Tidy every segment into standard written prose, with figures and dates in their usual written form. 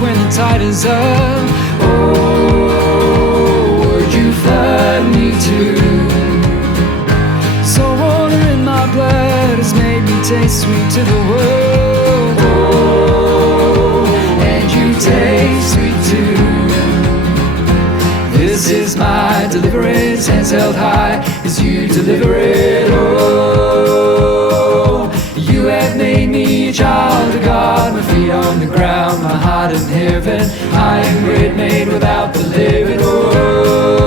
when the tide is up. Oh, would you flood me too? So water in my blood has made me taste sweet to the world. Oh, and you taste sweet too. This is my deliverance, hands held high as you deliver it. Oh, you have made me a child of God, my feet on the ground, my heart in heaven. I am bread made without the leaven. Oh,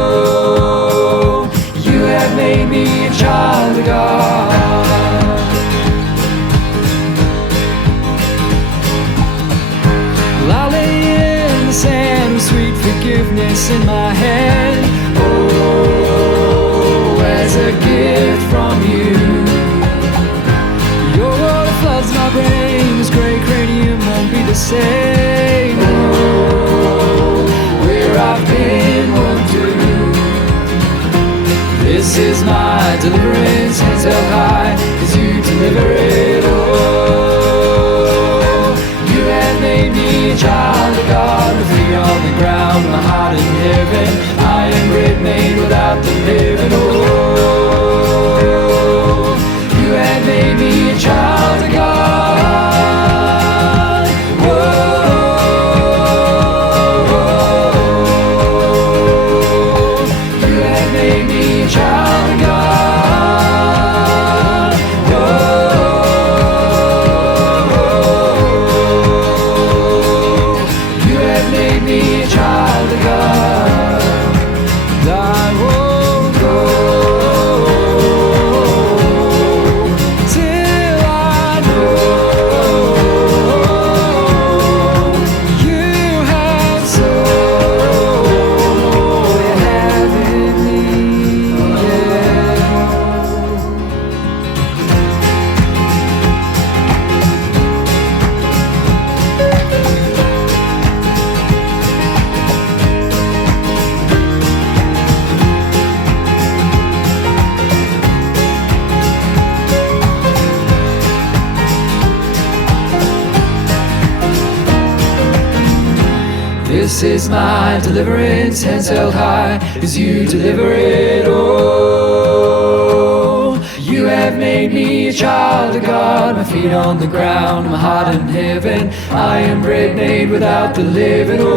you have made me a child of God. Well, I lay in the sand with sweet forgiveness in my hand. Oh, as a gift from you. Your water floods my brain, this gray cranium won't be the same. Oh, where I've been won't do. This is my deliverance, hands held high as you deliver it. Oh, you have made me a child of God, my feet on the ground, my heart in heaven. I am bread made without the leaven. Oh, you have made me a child of God. Whoa, you have made me a child of God. Whoa, you have made me a child of God. I won't go till I know you have soul you have in me. This is my deliverance, hands held high as you deliver it. Oh, you have made me a child of God, my feet on the ground, my heart in heaven. I am bread made without the leaven. Oh,